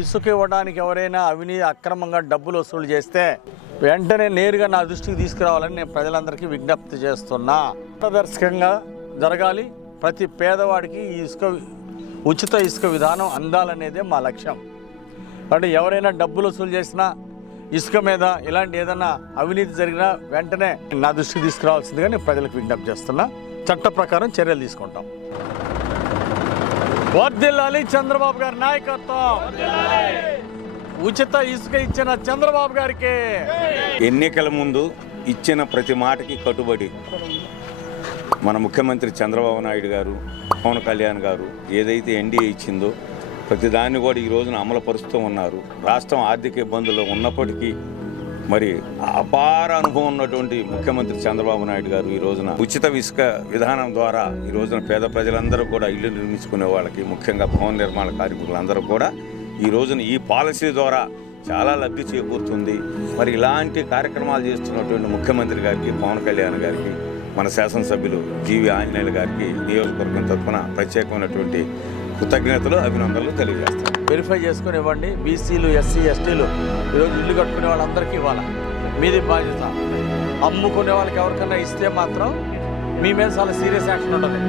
ఇసుక ఇవ్వడానికి ఎవరైనా అక్రమంగా డబ్బులు వసూలు చేస్తే వెంటనే నేరుగా నా దృష్టికి తీసుకురావాలని నేను ప్రజలందరికీ విజ్ఞప్తి చేస్తున్నా. పారదర్శకంగా జరగాలి. ప్రతి పేదవాడికి ఈ ఉచిత ఇసుక విధానం అందాలనేదే మా లక్ష్యం. అంటే ఎవరైనా డబ్బులు వసూలు చేసినా, ఇసుక మీద ఇలాంటి ఏదైనా అవినీతి జరిగినా వెంటనే నా దృష్టికి తీసుకురావాల్సిందిగా నేను ప్రజలకు విజ్ఞప్తి చేస్తున్నా. చట్ట ప్రకారం చర్యలు తీసుకుంటాం. వర్ధిల్లాలి చంద్రబాబు గారి నాయకత్వం. ఉచిత ఇసుక ఇచ్చిన చంద్రబాబు గారికి. ఎన్నికల ముందు ఇచ్చిన ప్రతి మాటకి కట్టుబడి మన ముఖ్యమంత్రి చంద్రబాబు నాయుడు గారు, పవన్ కళ్యాణ్ గారు ఏదైతే ఎన్డీఏ ఇచ్చిందో ప్రతిదాన్ని కూడా ఈ రోజున అమలుపరుస్తూ ఉన్నారు. రాష్ట్రం ఆర్థిక ఇబ్బందుల్లో ఉన్నప్పటికీ మరి అపార అనుభవం ఉన్నటువంటి ముఖ్యమంత్రి చంద్రబాబు నాయుడు గారు ఈ రోజున ఉచిత ఇసుక విధానం ద్వారా ఈ రోజున పేద ప్రజలందరూ కూడా ఇల్లు నిర్మించుకునే వాళ్ళకి, ముఖ్యంగా భవన నిర్మాణ కార్మికులందరూ కూడా ఈ రోజున ఈ పాలసీ ద్వారా చాలా లబ్ధి చేకూరుతుంది. మరి ఇలాంటి కార్యక్రమాలు చేస్తున్నటువంటి ముఖ్యమంత్రి గారికి, పవన్ కళ్యాణ్ గారికి, మన శాసనసభ్యులు జీవి ఆంజనేయులు గారికి నియోజకవర్గం తరఫున ప్రత్యేకమైనటువంటి కృతజ్ఞతలు, అభినందనలు తెలియజేస్తాను. వెరిఫై చేసుకుని ఇవ్వండి. బీసీలు, ఎస్సీ, ఎస్టీలు ఈరోజు ఇల్లు కట్టుకునే వాళ్ళందరికీ ఇవ్వాలి. మీది బాధ్యత. అమ్ముకునే వాళ్ళకి ఎవరికైనా ఇస్తే మాత్రం మీ మీద చాలా సీరియస్ యాక్షన్ ఉంటుంది.